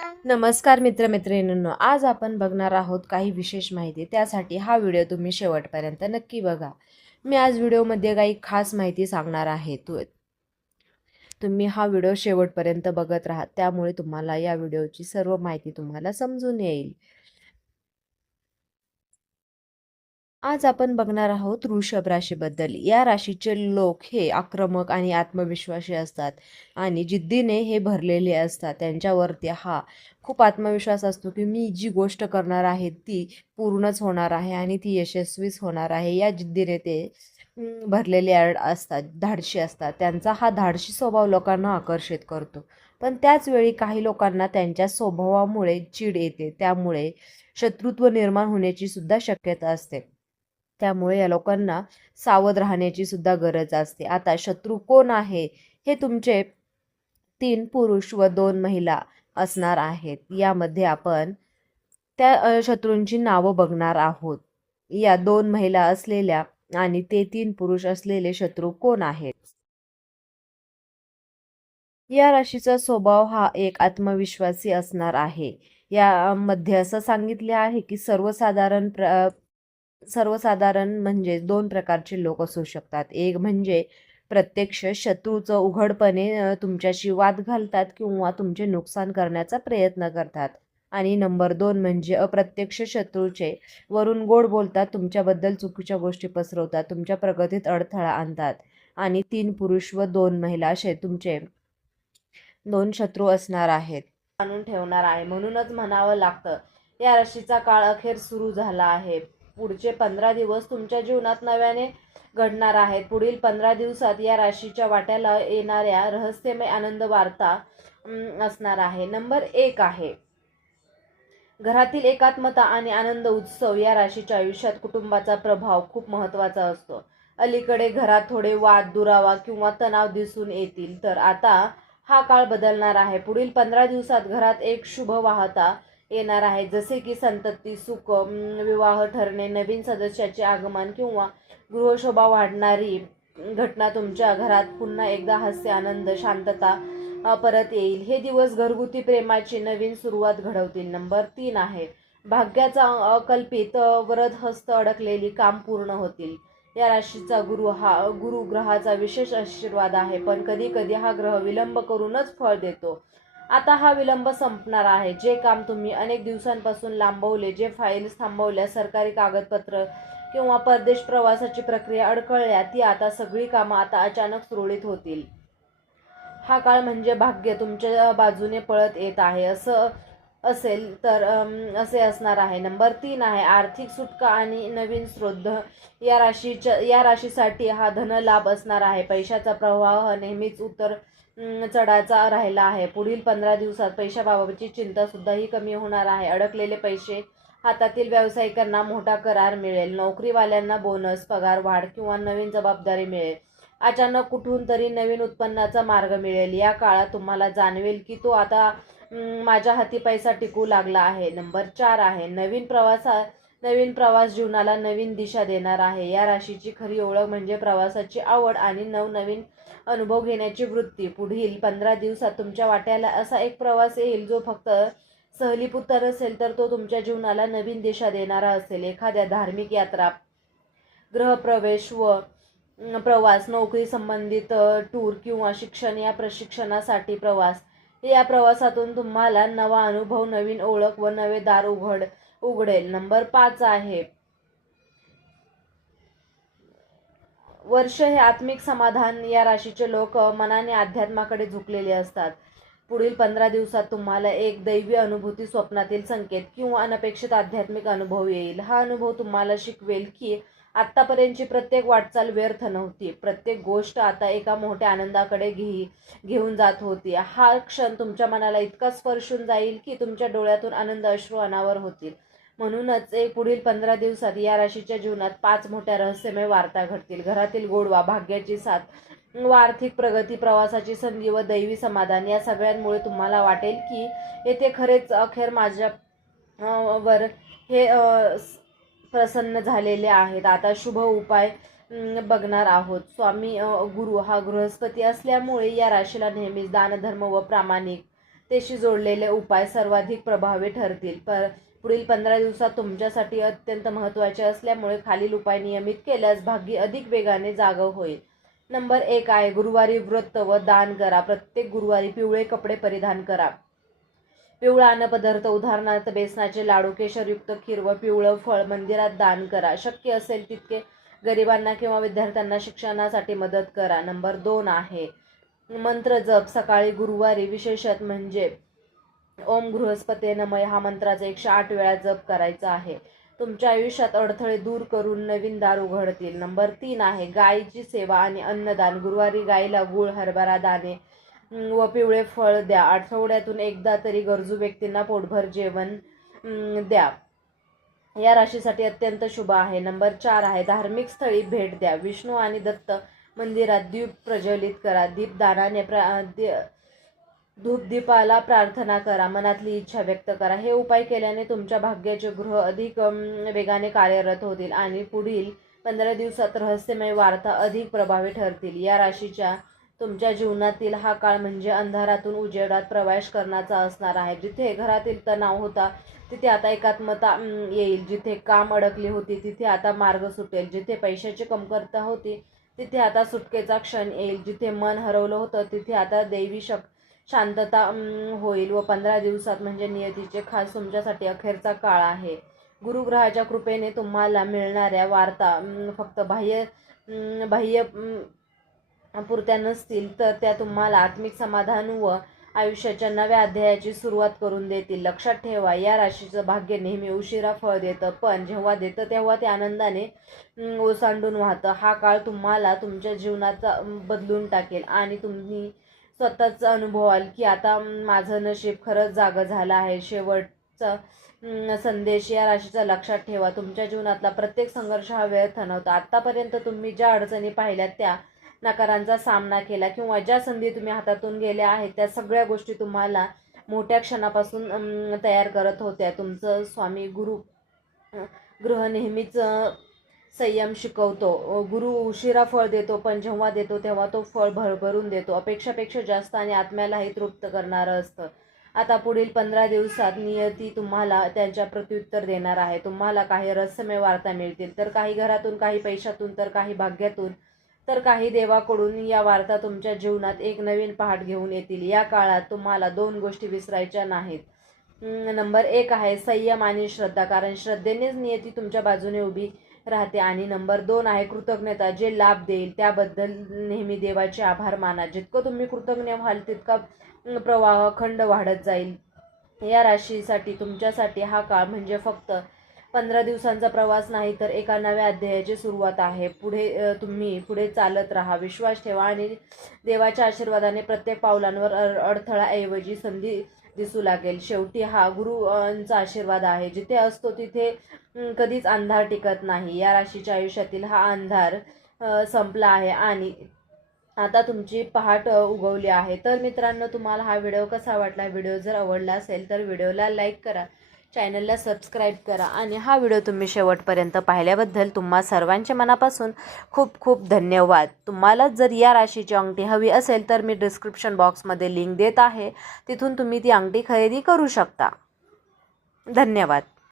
नमस्कार मित्रमैत्रिणींनो, आज आपण बघणार आहोत काही विशेष माहिती. त्यासाठी हा व्हिडिओ तुम्ही शेवटपर्यंत नक्की बघा. मी आज व्हिडिओमध्ये काही खास माहिती सांगणार आहे. तुम्ही हा व्हिडिओ शेवटपर्यंत बघत राहा, त्यामुळे तुम्हाला या व्हिडिओची सर्व माहिती तुम्हाला समजून येईल. आज आपण बघणार आहोत वृषभ राशीबद्दल. या राशीचे लोक हे आक्रमक आणि आत्मविश्वासी असतात आणि जिद्दीने हे भरलेले असतात. त्यांच्यावरती हा खूप आत्मविश्वास असतो की मी जी गोष्ट करणार आहे ती पूर्णच होणार आहे आणि ती यशस्वीच होणार आहे. या जिद्दीने ते भरलेले असतात, धाडशी असतात. त्यांचा हा धाडशी स्वभाव लोकांना आकर्षित करतो. पण त्याच वेळी काही लोकांना त्यांच्या स्वभावामुळे चीड येते, त्यामुळे शत्रुत्व निर्माण होण्याची सुद्धा शक्यता असते. त्यामुळे या लोकांना सावध राहण्याची सुद्धा गरज असते. आता शत्रू कोण आहे? हे तुमचे 3 पुरुष व 2 महिला असणार आहेत. यामध्ये आपण त्या शत्रूंची नावं बघणार आहोत. या 2 महिला असलेल्या आणि ते 3 पुरुष असलेले शत्रू कोण आहेत? या राशीचा स्वभाव हा एक आत्मविश्वासी असणार आहे. यामध्ये असं सांगितले आहे की सर्वसाधारण म्हणजे 2 प्रकारचे लोक असू शकतात. एक म्हणजे प्रत्यक्ष शत्रूचं उघडपणे तुमच्याशी वाद घालतात किंवा तुमचे नुकसान करण्याचा प्रयत्न करतात. आणि नंबर 2 म्हणजे अप्रत्यक्ष शत्रूचे वरून गोड बोलतात, तुमच्याबद्दल चुकीच्या गोष्टी पसरवतात, तुमच्या प्रगतीत अडथळा आणतात. आणि 3 पुरुष व 2 महिला असे तुमचे 2 शत्रू असणार आहेत. आणून ठेवणार आहे. म्हणूनच म्हणावं लागतं, या राशीचा काळ अखेर सुरू झाला आहे. पुढचे 15 दिवस तुमच्या जीवनात नव्याने घडणार आहेत. पुढील 15 दिवसात या राशीच्या वाट्याला येणाऱ्या रहस्यमय आनंद वार्ता असणार आहे. नंबर 1 आहे घरातील एकात्मता आणि आनंद उत्सव. या राशीच्या आयुष्यात कुटुंबाचा प्रभाव खूप महत्त्वाचा असतो. अलीकडे घरात थोडे वाद, दुरावा किंवा तणाव दिसून येतील, तर आता हा काळ बदलणार आहे. पुढील 15 दिवसात घरात एक शुभ वाहता येणार आहे, जसे की संतती सुख, विवाह ठरणे, नवीन सदस्याचे आगमन किंवा गृहशोभा वाढणारी घटना. तुमच्या घरात पुन्हा एकदा हास्य, आनंद, शांतता परत येईल. हे दिवस घरगुती प्रेमाची नवीन सुरुवात घडवतील. नंबर 3 आहे भाग्याचा अकल्पित वरदहस्त. अडकलेली काम पूर्ण होतील. या राशीचा गुरु ग्रहाचा विशेष आशीर्वाद आहे, पण कधी कधी हा ग्रह विलंब करूनच फळ देतो. आता हा विलंब संपणार आहे. जे काम तुम्ही अनेक दिवसांपासून लांबवले, जे फाईल्स थांबवल्या, सरकारी कागदपत्र किंवा परदेश प्रवासाची प्रक्रिया अडकळल्या, ती आता सगळी कामं आता अचानक सुरळीत होतील. हा काळ म्हणजे भाग्य तुमच्या बाजूने पळत येत आहे असं असेल तर असे असणार आहे. नंबर 3 आहे आर्थिक सुटका आणि नवीन स्रोत. या राशीसाठी हा धनलाभ असणार आहे. पैशाचा प्रवाह नेहमीच उतर चढाचा राहिला आहे. पुढील 15 दिवसात पैशाबाबतची चिंता सुद्धा ही कमी होणार आहे. अडकलेले पैसे हातातील व्यावसायिकांना मोठा करार मिळेल. नोकरीवाल्यांना बोनस, पगार वाढ किंवा नवीन जबाबदारी मिळेल. अचानक कुठून तरी नवीन उत्पन्नाचा मार्ग मिळेल. या काळात तुम्हाला जाणवेल की तो आता माझ्या हाती पैसा टिकू लागला आहे. नंबर 4 आहे नवीन प्रवास जीवनाला नवीन दिशा देणार आहे. या राशीची खरी ओळख म्हणजे प्रवासाची आवड आणि नवनवीन अनुभव घेण्याची वृत्ती. पुढील 15 दिवसात तुमच्या वाट्याला असा एक प्रवास येईल जो फक्त सहलीपुरता नसेल, तर तो तुमच्या जीवनाला नवीन दिशा देणारा असेल. एखाद्या धार्मिक यात्रा, गृहप्रवेश व प्रवास, नोकरी संबंधित टूर किंवा शिक्षण या प्रशिक्षणासाठी प्रवास. या प्रवासातून तुम्हाला नवा अनुभव, नवीन ओळख व नवे दार उघडेल. नंबर 5 आहे वर्ष हे आत्मिक समाधान. या राशीचे लोक मनाने अध्यात्माकडे झुकलेले असतात. पुढील 15 दिवसात तुम्हाला एक दैवी अनुभूती, स्वप्नातील संकेत किंवा अनपेक्षित आध्यात्मिक अनुभव येईल. हा अनुभव तुम्हाला शिकवेल की आत्तापर्यंतची प्रत्येक वाटचाल व्यर्थ नव्हती. प्रत्येक गोष्ट आता एका मोठ्या आनंदाकडे घेऊन जात होती. हा क्षण तुमच्या मनाला इतका स्पर्शून जाईल की तुमच्या डोळ्यातून आनंद अश्रू अनावर होतील. म्हणूनच पुढील 15 दिवसात या राशीच्या जीवनात 5 मोठ्या रहस्यमय वार्ता घडतील. घरातील गोडवा, भाग्याची साथ व आर्थिक प्रगती, प्रवासाची संधी व दैवी समाधान. या सगळ्यांमुळे तुम्हाला वाटेल की येथे खरेच अखेर माझ्या वर हे प्रसन्न झालेले आहेत. आता शुभ उपाय बघणार आहोत. स्वामी गुरु हा बृहस्पती असल्यामुळे या राशीला नेहमीच दानधर्म व प्रामाणिक तेशी जोडलेले उपाय सर्वाधिक प्रभावी ठरतील. पुढील 15 दिवसात तुमच्यासाठी अत्यंत महत्त्वाचे असल्यामुळे खालील उपाय नियमित केल्यास भाग्य अधिक वेगाने जागं होईल. नंबर 1 आहे गुरुवारी व्रत व दान करा. प्रत्येक गुरुवारी पिवळे कपडे परिधान करा. पिवळा अन्नपदार्थ उदाहरणार्थ बेसनाचे लाडू, केशरयुक्त खीर व पिवळं फळ मंदिरात दान करा. शक्य असेल तितके गरिबांना किंवा विद्यार्थ्यांना शिक्षणासाठी मदत करा. नंबर 2 आहे मंत्र जप. सकाळी गुरुवारी विशेषत म्हणजे ओम गृहस्पते नमः हा मंत्राचा 108 वेळा जप करायचा आहे. तुमच्या आयुष्यात अडथळे दूर करून नवीन दार उघडतील. नंबर 3 आहे गायीची सेवा आणि अन्नदान. गुरुवारी गायीला गूळ, हरभरा दाणे व पिवळे फळ द्या. आठवड्यातून एकदा तरी गरजू व्यक्तींना पोटभर जेवण द्या. या राशीसाठी अत्यंत शुभ आहे. नंबर 4 आहे धार्मिक स्थळी भेट द्या. विष्णू आणि दत्त मंदिरात दीप प्रज्वलित करा. दीपदानाने धूपदीपाला प्रार्थना करा. मनातली इच्छा व्यक्त करा. हे उपाय केल्याने तुमच्या भाग्याचे ग्रह अधिक वेगाने कार्यरत होतील आणि पुढील 15 दिवसात रहस्यमय वार्ता अधिक प्रभावी ठरतील. या राशीच्या तुमच्या जीवनातील हा काळ म्हणजे अंधारातून उजेडात प्रवेश करण्याचा असणार आहे. जिथे घरातील तणाव होता तिथे आता एकात्मता येईल. जिथे काम अडकली होती तिथे आता मार्ग सुटेल. जिथे पैशाची कमतरता होती तिथे आता सुटकेचा क्षण येईल. जिथे मन हरवलं होतं तिथे आता दैवी शांतता होईल. व 15 दिवसात म्हणजे नियतीचे खास तुमच्यासाठी अखेरचा काळ आहे. गुरुग्रहाच्या कृपेने तुम्हाला मिळणाऱ्या वार्ता फक्त बाह्य पुरत्या नसतील तर त्या तुम्हाला आत्मिक समाधान व आयुष्याच्या नव्या अध्यायाची सुरुवात करून देतील. लक्षात ठेवा या राशीचं भाग्य नेहमी उशिरा फळ देतं, पण जेव्हा देतं तेव्हा ते आनंदाने ओसांडून वाहतं. हा काळ तुम्हाला तुमच्या जीवनाचा बदलून टाकेल आणि तुम्ही स्वतःच अनुभवाल की आता माझं नशीब खरंच जागं झालं आहे. शेवटचा संदेश या राशीचा लक्षात ठेवा. तुमच्या जीवनातला प्रत्येक संघर्ष हा व्यर्थ नव्हता. आतापर्यंत तुम्ही ज्या अडचणी पाहिल्यात त्या नकारांचा सामना केला किंवा ज्या संधी तुम्ही हातातून गेल्या आहेत त्या सगळ्या गोष्टी तुम्हाला मोठ्या क्षणापासून तयार करत होत्या. तुमचं स्वामी ग्रह नेहमीच संयम शिकवतो. गुरु उशिरा फळ देतो, पण जेव्हा देतो तेव्हा तो फळ भरभरून देतो. अपेक्षापेक्षा जास्त आणि आत्म्यालाही तृप्त करणारं असतं. आता पुढील 15 दिवसात नियती तुम्हाला त्यांच्या प्रत्युत्तर देणार आहे. तुम्हाला काही रहस्यमय वार्ता मिळतील, तर काही घरातून, काही पैशातून, तर काही भाग्यातून, तर काही देवाकडून. या वार्ता तुमच्या जीवनात एक नवीन पहाट घेऊन येतील. या काळात तुम्हाला 2 गोष्टी विसरायच्या नाहीत. नंबर 1 आहे संयम आणि श्रद्धा, कारण श्रद्धेनेच नियती तुमच्या बाजूने उभी राहते. आणि नंबर 2 आहे कृतज्ञता, जे लाभ देईल त्याबद्दल नेहमी देवाचे आभार माना. जितकं तुम्ही कृतज्ञ व्हाल तितका प्रवाह खंड वाढत जाईल. या राशीसाठी तुमच्यासाठी हा काळ म्हणजे फक्त 15 दिवसांचा प्रवास नाही, तर एका नव्या अध्यायाची सुरुवात आहे. तुम्ही पुढे चालत राहा, विश्वास ठेवा आणि देवाच्या आशीर्वादाने प्रत्येक पावलांवर अडथळाऐवजी संधी दिसू लागेल. शेवटी हा गुरुंचा आशीर्वाद आहे. जिथे असतो तिथे कधीच अंधार टिकत नाही. या राशीच्या आयुष्यातील हा अंधार संपला आहे आणि आता तुमची पहाट उगवली आहे. तर मित्रांनो, तुम्हाला हा व्हिडिओ कसा वाटला? व्हिडिओ जर आवडला असेल तर व्हिडिओला लाईक करा, चॅनलला सबस्क्राईब करा आणि हा व्हिडिओ तुम्ही शेवटपर्यंत पाहिल्याबद्दल तुम्हा सर्वांच्या मनापासून खूप खूप धन्यवाद. तुम्हाला जर या राशीची अंगठी हवी असेल तर मी डिस्क्रिप्शन बॉक्समध्ये लिंक देत आहे, तिथून तुम्ही ती अंगठी खरेदी करू शकता. धन्यवाद.